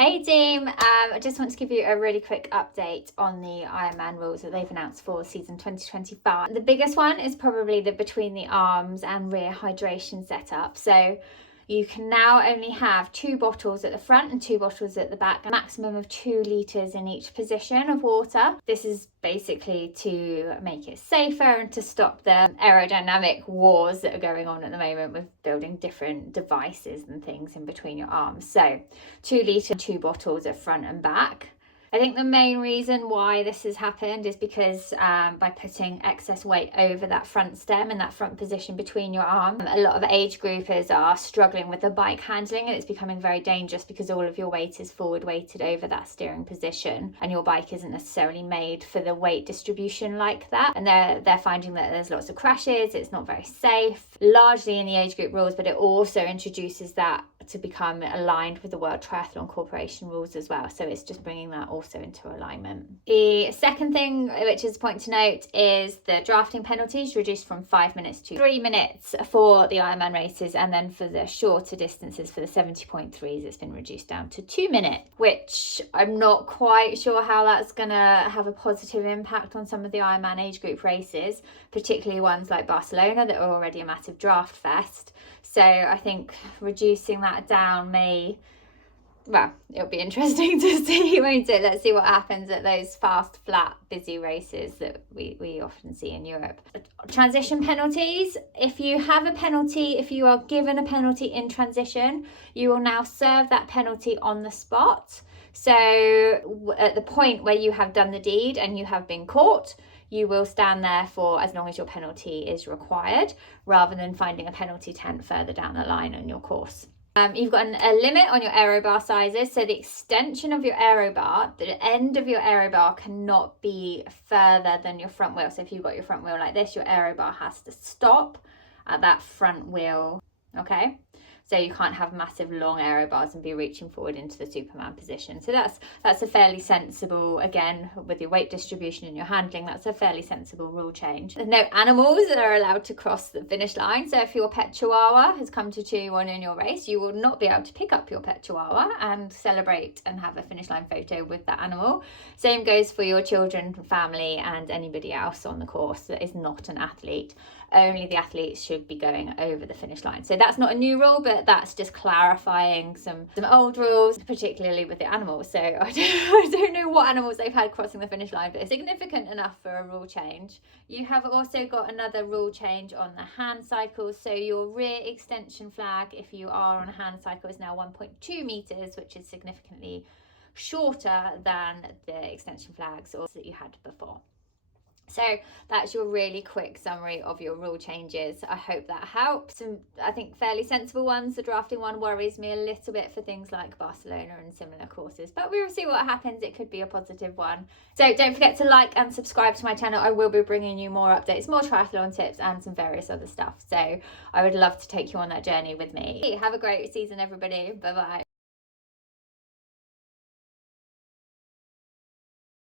Hey team, I just want to give you a really quick update on the Ironman rules that they've announced for season 2025. The biggest one is probably the between the arms and rear hydration setup. So you can now only have 2 bottles at the front and 2 bottles at the back, a maximum of 2 litres in each position of water. This is basically to make it safer and to stop the aerodynamic wars that are going on at the moment with building different devices and things in between your arms. So 2 litre, 2 bottles at front and back. I think the main reason why this has happened is because by putting excess weight over that front stem and that front position between your arms, a lot of age groupers are struggling with the bike handling, and it's becoming very dangerous because all of your weight is forward weighted over that steering position, and your bike isn't necessarily made for the weight distribution like that. And they're finding that there's lots of crashes, it's not very safe, largely in the age group rules, but it also introduces that to become aligned with the World Triathlon Corporation rules as well. So it's just bringing that also into alignment. The second thing, which is a point to note, is the drafting penalties reduced from 5 minutes to 3 minutes for the Ironman races, and then for the shorter distances, for the 70.3s, it's been reduced down to 2 minutes, which I'm not quite sure how that's gonna have a positive impact on some of the Ironman age group races, particularly ones like Barcelona that are already a massive draft fest. So I think reducing that down it'll be interesting to see, won't it? Let's see what happens at those fast, flat, busy races that we often see in Europe. Transition penalties. If you have a penalty, if you are given a penalty in transition, you will now serve that penalty on the spot. So at the point where you have done the deed and you have been caught, you will stand there for as long as your penalty is required, rather than finding a penalty tent further down the line on your course. You've got a limit on your aero bar sizes. So the extension of your aero bar, the end of your aero bar cannot be further than your front wheel. So if you've got your front wheel like this, your aero bar has to stop at that front wheel, okay? So you can't have massive long aero bars and be reaching forward into the Superman position. So that's a fairly sensible, again, with your weight distribution and your handling, that's a fairly sensible rule change. There's no animals that are allowed to cross the finish line. So if your pet chihuahua has come to cheer you on in your race, you will not be able to pick up your pet chihuahua and celebrate and have a finish line photo with that animal. Same goes for your children, family, and anybody else on the course that is not an athlete. Only the athletes should be going over the finish line. So that's not a new rule, but that's just clarifying some old rules, particularly with the animals. So I don't know what animals they've had crossing the finish line, but it's significant enough for a rule change. You have also got another rule change on the hand cycles. So your rear extension flag, if you are on a hand cycle, is now 1.2 meters, which is significantly shorter than the extension flags that you had before. So that's your really quick summary of your rule changes. I hope that helps. Some, I think, fairly sensible ones. The drafting one worries me a little bit for things like Barcelona and similar courses, but we will see what happens. It could be a positive one. So don't forget to like and subscribe to my channel. I will be bringing you more updates, more triathlon tips, and some various other stuff. So I would love to take you on that journey with me. Have a great season, everybody. Bye bye.